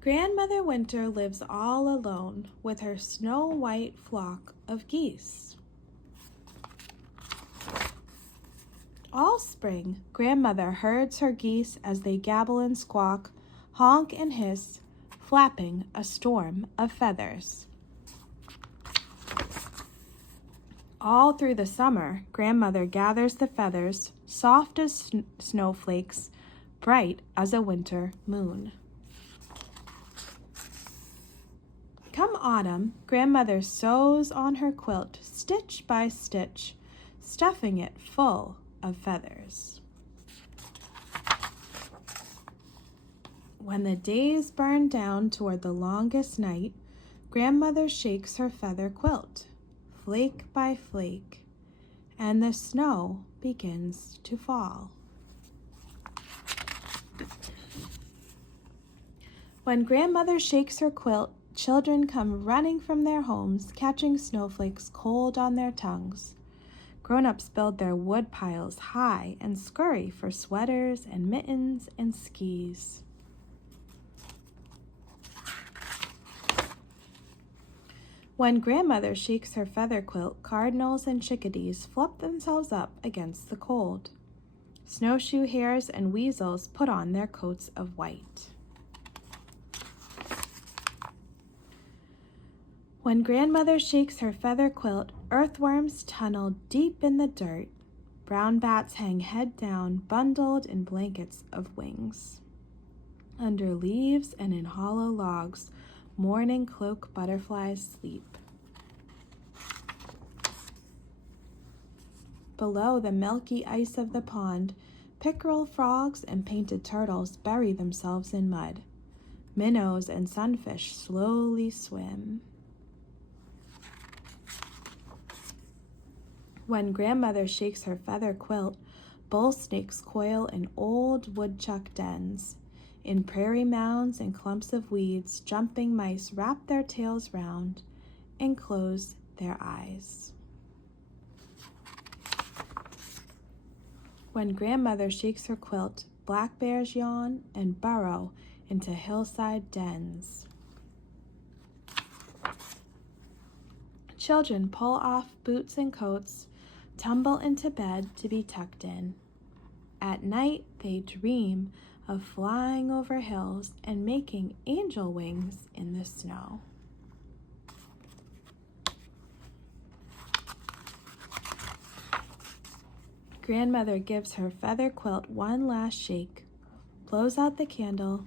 Grandmother Winter lives all alone with her snow-white flock of geese. All spring, Grandmother herds her geese as they gabble and squawk, honk and hiss, flapping a storm of feathers. All through the summer, Grandmother gathers the feathers, soft as snowflakes, bright as a winter moon. Come autumn, Grandmother sews on her quilt, stitch by stitch, stuffing it full of feathers. When the days burn down toward the longest night, Grandmother shakes her feather quilt, flake by flake, and the snow begins to fall. When Grandmother shakes her quilt, children come running from their homes, catching snowflakes cold on their tongues. Grown-ups build their wood piles high and scurry for sweaters and mittens and skis. When Grandmother shakes her feather quilt, cardinals and chickadees fluff themselves up against the cold. Snowshoe hares and weasels put on their coats of white. When Grandmother shakes her feather quilt, earthworms tunnel deep in the dirt. Brown bats hang head down, bundled in blankets of wings. Under leaves and in hollow logs, morning cloak butterflies sleep. Below the milky ice of the pond, pickerel frogs and painted turtles bury themselves in mud. Minnows and sunfish slowly swim. When Grandmother shakes her feather quilt, bull snakes coil in old woodchuck dens. In prairie mounds and clumps of weeds, jumping mice wrap their tails round and close their eyes. When Grandmother shakes her quilt, black bears yawn and burrow into hillside dens. Children pull off boots and coats, tumble into bed to be tucked in. At night, they dream of flying over hills and making angel wings in the snow. Grandmother gives her feather quilt one last shake, blows out the candle,